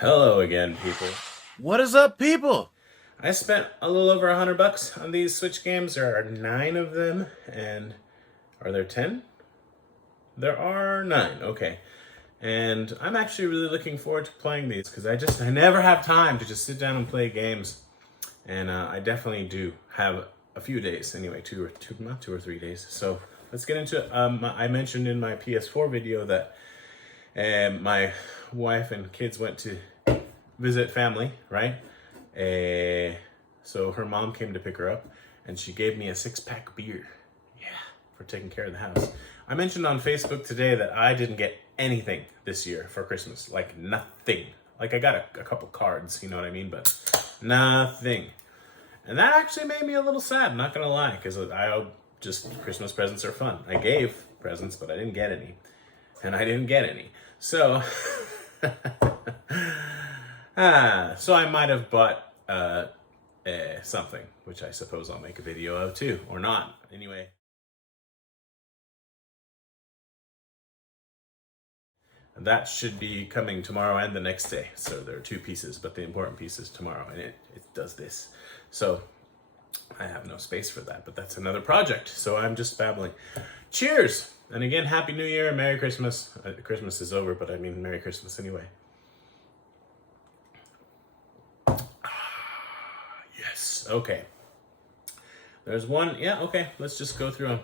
Hello again, people. What is up, people? I spent a little over $100 on these Switch games. There are 9 of them, and are there 10? There are 9, okay. And I'm actually really looking forward to playing these because I never have time to just sit down and play games. And I definitely do have a few days, anyway, not 2 or 3 days. So let's get into it. I mentioned in my PS4 video that my wife and kids went to visit family, right? So her mom came to pick her up, and she gave me a 6-pack beer. Yeah, for taking care of the house. I mentioned on Facebook today that I didn't get anything this year for Christmas. Like, nothing. Like, I got a couple cards, you know what I mean? But nothing. And that actually made me a little sad, not gonna lie, because Christmas presents are fun. I gave presents, but I didn't get any. And I didn't get any. So, so I might have bought something, which I suppose I'll make a video of too, or not. Anyway. That should be coming tomorrow and the next day. So there are 2 pieces, but the important piece is tomorrow, and it does this. So I have no space for that, but that's another project. So I'm just babbling. Cheers! And again, Happy New Year and Merry Christmas. Christmas is over, but I mean Merry Christmas anyway. Yes, okay. There's one, yeah, okay, let's just go through them.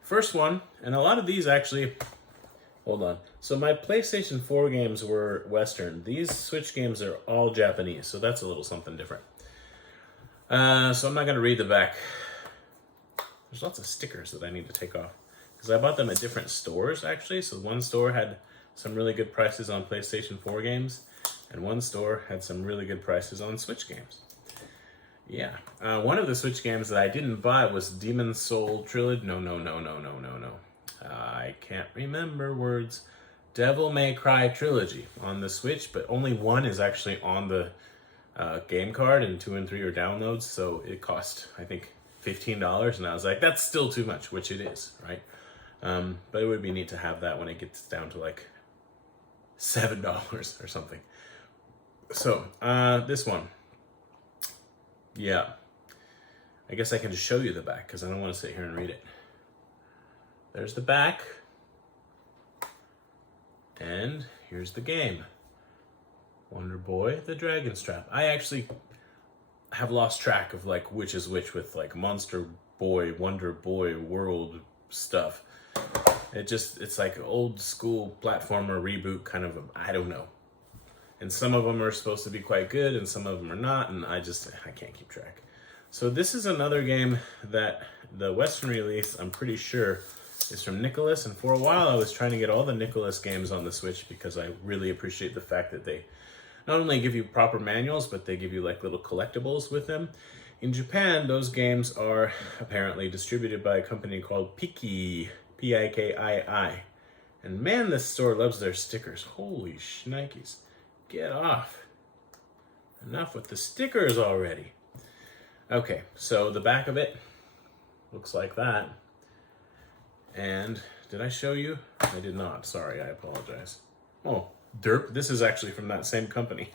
First one, and a lot of these actually, hold on. So my PlayStation 4 games were Western. These Switch games are all Japanese, so that's a little something different. So I'm not going to read the back. There's lots of stickers that I need to take off, because I bought them at different stores, actually. So one store had some really good prices on PlayStation 4 games, and one store had some really good prices on Switch games. Yeah. One of the Switch games that I didn't buy was Demon Soul Trilogy. No. I can't remember words. Devil May Cry Trilogy on the Switch, but only one is actually on the game card, and 2 and 3 are downloads, so it cost, I think, $15, and I was like, that's still too much, which it is, right? But it would be neat to have that when it gets down to like $7 or something. So, this one. Yeah. I guess I can just show you the back, because I don't want to sit here and read it. There's the back. And here's the game. Wonder Boy, the Dragon Strap. I actually have lost track of like which is which with like Monster Boy, Wonder Boy world stuff. It's like old school platformer reboot kind of, I don't know. And some of them are supposed to be quite good and some of them are not, and I can't keep track. So this is another game that the Western release, I'm pretty sure, is from Nicholas, and for a while I was trying to get all the Nicholas games on the Switch because I really appreciate the fact that they not only give you proper manuals, but they give you like little collectibles with them. In Japan, those games are apparently distributed by a company called Piki, P-I-K-I-I. And man, this store loves their stickers. Holy shnikes. Get off. Enough with the stickers already. Okay, so the back of it looks like that. And did I show you? I did not. Sorry, I apologize. Oh, derp. This is actually from that same company.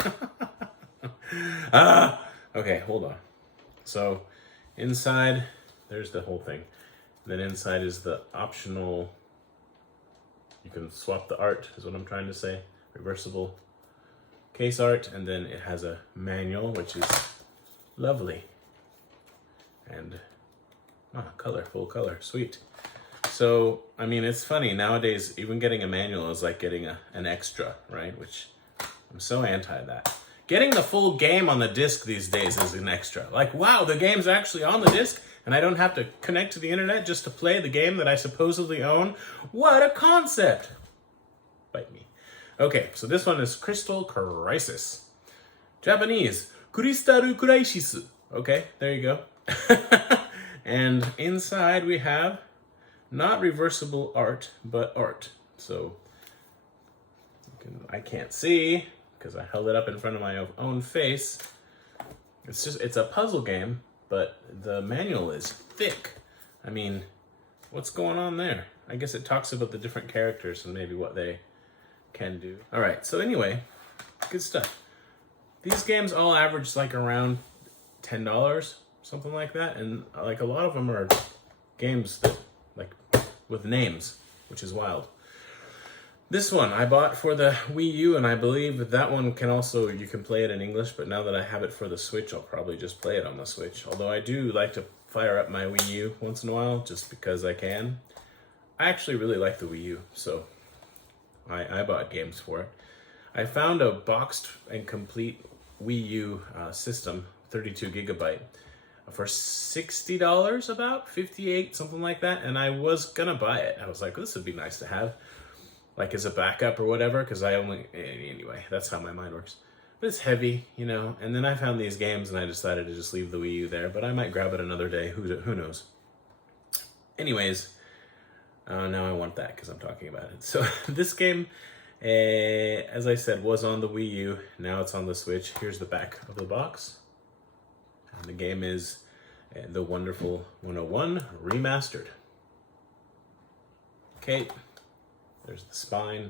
Okay, hold on. So inside, there's the whole thing. Then inside is the optional, you can swap the art, is what I'm trying to say. Reversible case art, and then it has a manual, which is lovely. And color, full color, sweet. So, I mean, it's funny, nowadays, even getting a manual is like getting an extra, right? Which, I'm so anti that. Getting the full game on the disc these days is an extra. Like, wow, the game's actually on the disc, and I don't have to connect to the internet just to play the game that I supposedly own. What a concept! Bite me. Okay, so this one is Crystal Crisis. Japanese, Crystal Crisis. Okay, there you go. And inside we have not reversible art, but art. So I can't see because I held it up in front of my own face. It's a puzzle game, but the manual is thick. I mean, what's going on there? I guess it talks about the different characters and maybe what they can do. All right, so anyway, good stuff. These games all average like around $10, something like that, and like a lot of them are games that like with names, which is wild. This one I bought for the Wii U, and I believe that one can also, you can play it in English, but now that I have it for the Switch, I'll probably just play it on the Switch. Although I do like to fire up my Wii U once in a while, just because I can. I actually really like the Wii U, so I bought games for it. I found a boxed and complete Wii U system, 32 gigabyte, for $60 about, 58, something like that, and I was gonna buy it. I was like, this would be nice to have, like as a backup or whatever, because anyway, that's how my mind works. But it's heavy, you know, and then I found these games and I decided to just leave the Wii U there, but I might grab it another day, who knows. Anyways, now I want that because I'm talking about it. So this game, as I said, was on the Wii U, now it's on the Switch. Here's the back of the box. And the game is The Wonderful 101 Remastered. Okay. There's the spine.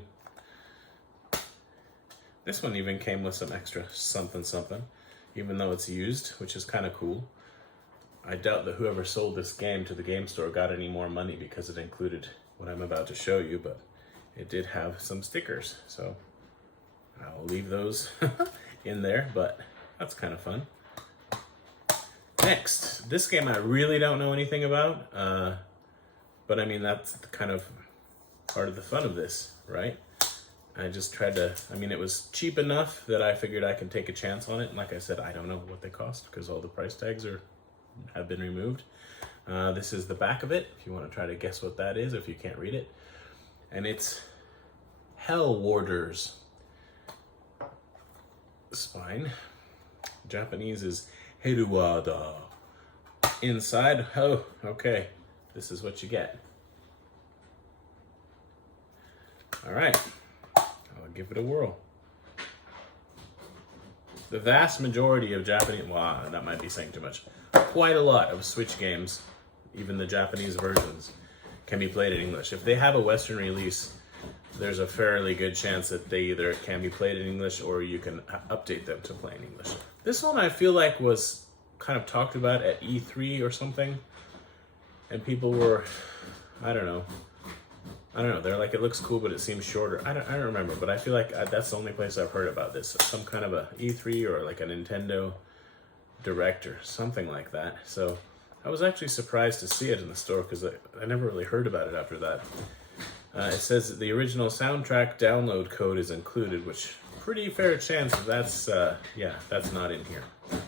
This one even came with some extra something, even though it's used, which is kind of cool. I doubt that whoever sold this game to the game store got any more money because it included what I'm about to show you, but it did have some stickers, so I'll leave those in there, but that's kind of fun. Next, this game I really don't know anything about, but I mean, that's kind of part of the fun of this, right? I just tried to, I mean, it was cheap enough that I figured I could take a chance on it. And like I said, I don't know what they cost because all the price tags have been removed. This is the back of it, if you want to try to guess what that is, if you can't read it. And it's Hell Warders. Spine. Japanese is Heruwada. Inside, oh, okay, this is what you get. All right, I'll give it a whirl. The vast majority of Japanese, wow, that might be saying too much. Quite a lot of Switch games, even the Japanese versions, can be played in English. If they have a Western release, there's a fairly good chance that they either can be played in English or you can update them to play in English. This one I feel like was kind of talked about at E3 or something, and people were, I don't know, they're like, it looks cool, but it seems shorter. I don't remember, but I feel like that's the only place I've heard about this. Some kind of a E3 or like a Nintendo Direct or something like that. So I was actually surprised to see it in the store because I never really heard about it after that. It says that the original soundtrack download code is included, which pretty fair chance that's not in here.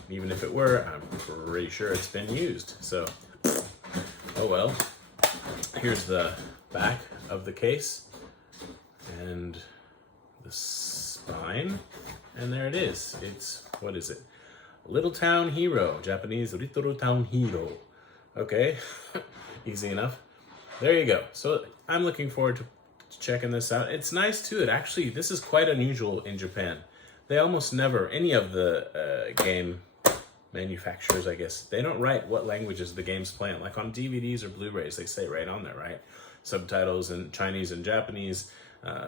Even if it were, I'm pretty sure it's been used. So, oh well. Here's the back of the case and the spine, and there it is. It's, what is it? Little Town Hero, Japanese Little Town Hero. Okay, easy enough. There you go. So I'm looking forward to checking this out. It's nice too. This is quite unusual in Japan. They almost never, any of the game manufacturers, I guess, they don't write what languages the game's playing. Like on DVDs or Blu-rays, they say right on there, right? Subtitles in Chinese and Japanese,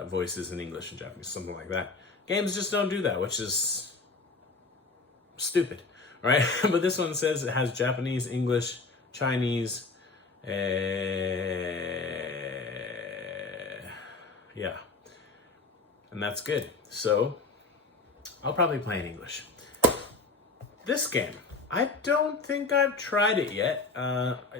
voices in English and Japanese, something like that. Games just don't do that, which is stupid, right? But this one says it has Japanese, English, Chinese, yeah, and that's good. So I'll probably play in English. This game, I don't think I've tried it yet.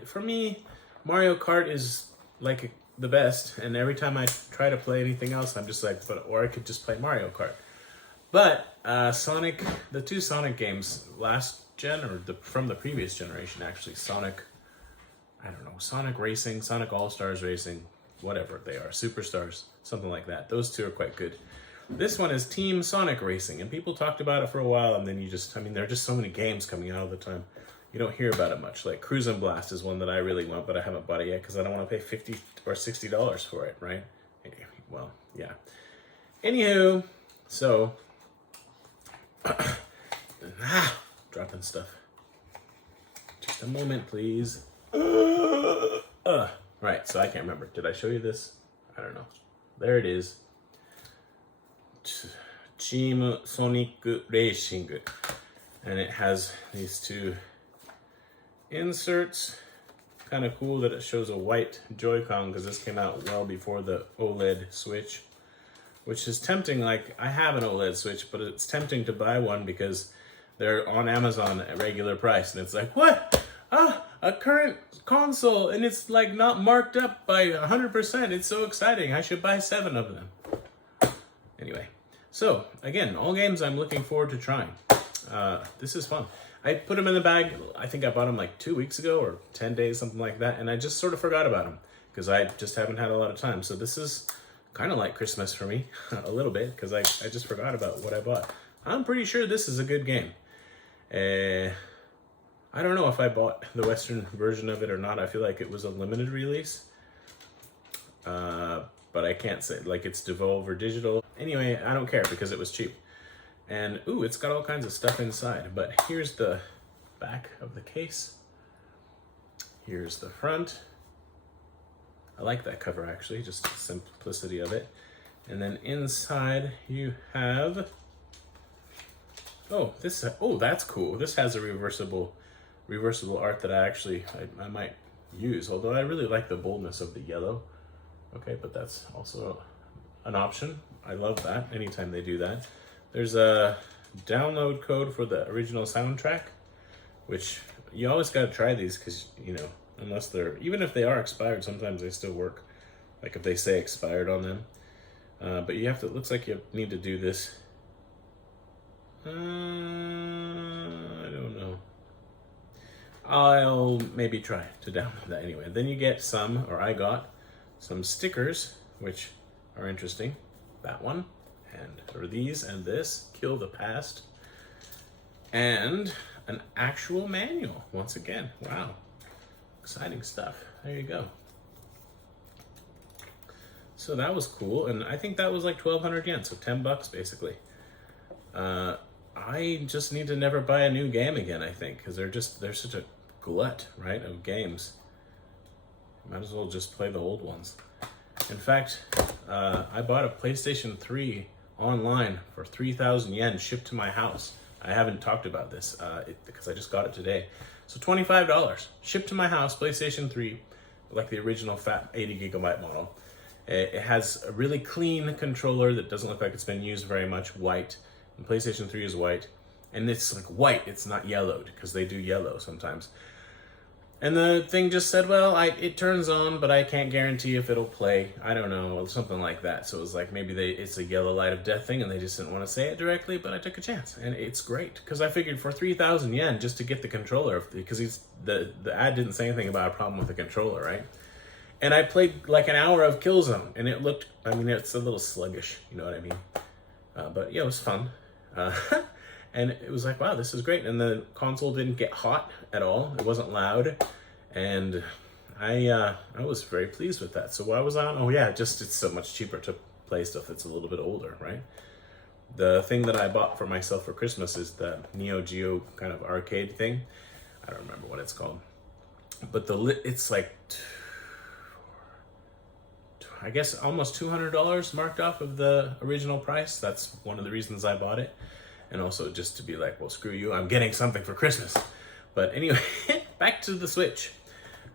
For me, Mario Kart is like the best, and every time I try to play anything else, I'm just like, or I could just play Mario Kart. But Sonic, the two Sonic games, last gen or from the previous generation, actually, Sonic Racing, Sonic All-Stars Racing, whatever they are, Superstars, something like that. Those two are quite good. This one is Team Sonic Racing, and people talked about it for a while, and then there are just so many games coming out all the time. You don't hear about it much. Like Cruisin' Blast is one that I really want, but I haven't bought it yet because I don't want to pay $50 or $60 for it, right? Well, yeah. Anywho, so dropping stuff. Just a moment, please. Right, so I can't remember. Did I show you this? I don't know. There it is. Team Sonic Racing. And it has these two inserts. Kind of cool that it shows a white Joy-Con because this came out well before the OLED Switch, which is tempting. Like, I have an OLED Switch, but it's tempting to buy one because they're on Amazon at regular price, and it's like, what? A current console, and it's like not marked up by 100%. It's so exciting. I should buy 7 of them. Anyway, so again, all games I'm looking forward to trying. This is fun. I put them in the bag. I think I bought them like 2 weeks ago or 10 days, something like that. And I just sort of forgot about them because I just haven't had a lot of time. So this is kind of like Christmas for me a little bit because I just forgot about what I bought. I'm pretty sure this is a good game. I don't know if I bought the Western version of it or not. I feel like it was a limited release. But I can't say, like, it's Devolver Digital. Anyway, I don't care because it was cheap. And, ooh, it's got all kinds of stuff inside. But here's the back of the case. Here's the front. I like that cover, actually, just the simplicity of it. And then inside you have... Oh, that's cool. This has a reversible art that I might use. Although I really like the boldness of the yellow. Okay, but that's also an option. I love that anytime they do that. There's a download code for the original soundtrack, which you always got to try these because, you know, unless they're, even if they are expired, sometimes they still work. Like if they say expired on them. But you have to, it looks like you need to do this. I don't know. I'll maybe try to download that anyway. Then you get some, or I got some stickers, which are interesting. That one, or these and this, Kill the Past, and an actual manual, once again. Wow, exciting stuff. There you go. So that was cool, and I think that was like 1,200 yen, so 10 bucks basically. I just need to never buy a new game again, I think, because they're such a glut, right, of games. Might as well just play the old ones. In fact, I bought a PlayStation 3 online for 3,000 yen shipped to my house. I haven't talked about this because I just got it today. So $25 shipped to my house, PlayStation 3, like the original fat 80 gigabyte model. It has a really clean controller that doesn't look like it's been used very much, white. And PlayStation 3 is white. And it's like white, it's not yellowed because they do yellow sometimes. And the thing just said, well, it turns on, but I can't guarantee if it'll play. I don't know, or something like that. So it was like maybe it's a yellow light of death thing and they just didn't want to say it directly, but I took a chance. And it's great, because I figured for 3,000 yen just to get the controller, because the ad didn't say anything about a problem with the controller, right? And I played like an hour of Killzone, and it looked, I mean, it's a little sluggish, you know what I mean? But yeah, it was fun. And it was like, wow, this is great. And the console didn't get hot at all. It wasn't loud. And I was very pleased with that. So why was I on? Oh yeah, just it's so much cheaper to play stuff that's a little bit older, right? The thing that I bought for myself for Christmas is the Neo Geo kind of arcade thing. I don't remember what it's called. But it's like, I guess almost $200 marked off of the original price. That's one of the reasons I bought it. And also just to be like, well, screw you, I'm getting something for Christmas. But anyway, back to the Switch.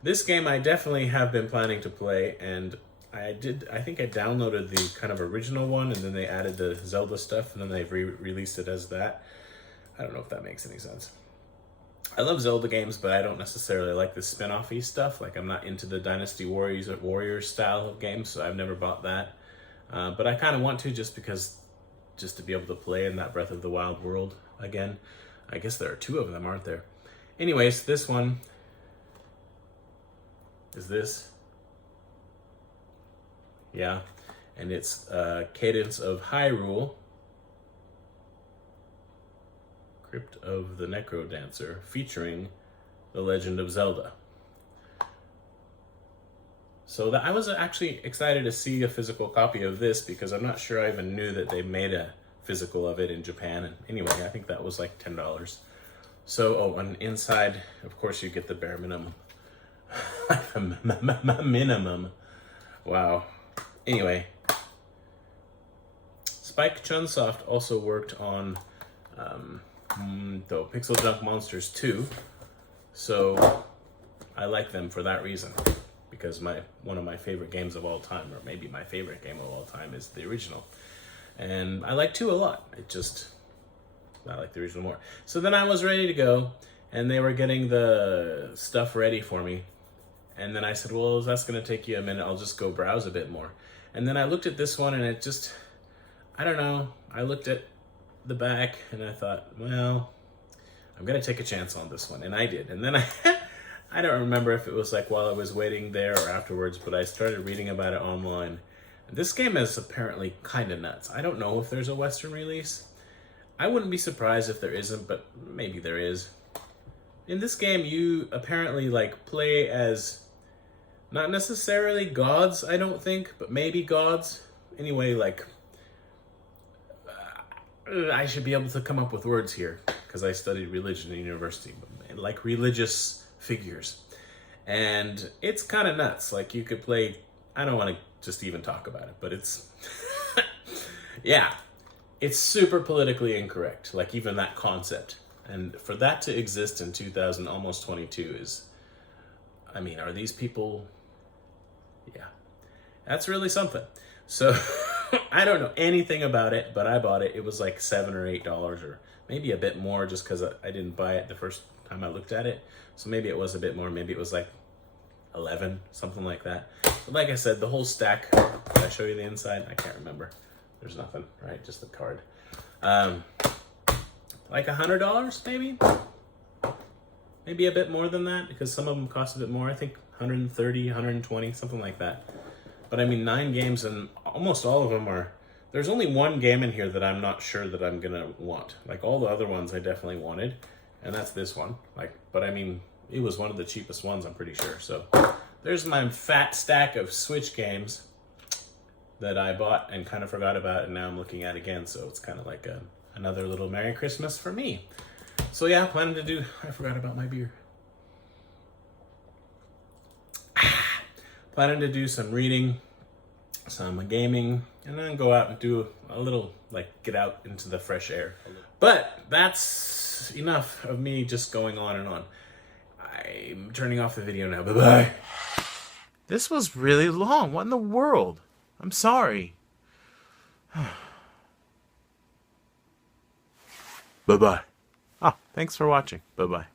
This game I definitely have been planning to play, and I think I downloaded the kind of original one, and then they added the Zelda stuff, and then they've re-released it as that. I don't know if that makes any sense. I love Zelda games, but I don't necessarily like the spin-off-y stuff. Like, I'm not into the Dynasty Warriors style of games, so I've never bought that. But I kind of want to, just to be able to play in that Breath of the Wild world again. I guess there are 2 of them, aren't there? Anyways, this one is this. Yeah, and it's Cadence of Hyrule, Crypt of the Necrodancer, featuring The Legend of Zelda. So I was actually excited to see a physical copy of this, because I'm not sure I even knew that they made a physical of it in Japan. And anyway, I think that was like $10. So, and inside, of course, you get the bare minimum. Minimum. Wow. Anyway, Spike Chunsoft also worked on the Pixel Junk Monsters 2, so I like them for that reason, because one of my favorite games of all time, or maybe my favorite game of all time, is the original. And I like 2 a lot. I like the original more. So then I was ready to go, and they were getting the stuff ready for me. And then I said, well, that's going to take you a minute. I'll just go browse a bit more. And then I looked at this one, and it just, I don't know. I looked at the back, and I thought, well, I'm going to take a chance on this one. And I did. And then I don't remember if it was like while I was waiting there or afterwards, but I started reading about it online. This game is apparently kind of nuts. I don't know if there's a Western release. I wouldn't be surprised if there isn't, but maybe there is. In this game, you apparently like play as not necessarily gods, I don't think, but maybe gods. Anyway, like I should be able to come up with words here because I studied religion in university, like religious figures. And it's kind of nuts. Like you could play, I don't want to just even talk about it, but it's yeah. It's super politically incorrect, like even that concept. And for that to exist in 2000, almost 22 is, I mean, are these people, yeah, that's really something. So I don't know anything about it, but I bought it. It was like $7 or $8 or maybe a bit more just because I didn't buy it the first time I looked at it. So maybe it was a bit more, maybe it was like 11, something like that. But like I said, the whole stack, did I show you the inside? I can't remember. There's nothing, right? Just the card. Like $100 maybe? Maybe a bit more than that because some of them cost a bit more. I think 130, 120, something like that. But I mean, 9 games and almost all of them are, there's only one game in here that I'm not sure that I'm gonna want. Like all the other ones I definitely wanted, and that's this one. Like, but I mean, it was one of the cheapest ones, I'm pretty sure. So there's my fat stack of Switch games that I bought and kind of forgot about, and now I'm looking at again, so it's kind of like another little Merry Christmas for me. So yeah, planning to do, I forgot about my beer. Planning to do some reading, some gaming, and then go out and do a little, like, get out into the fresh air. But that's enough of me just going on and on. I'm turning off the video now. Bye-bye. This was really long. What in the world? I'm sorry. Bye-bye. Oh, thanks for watching. Bye-bye.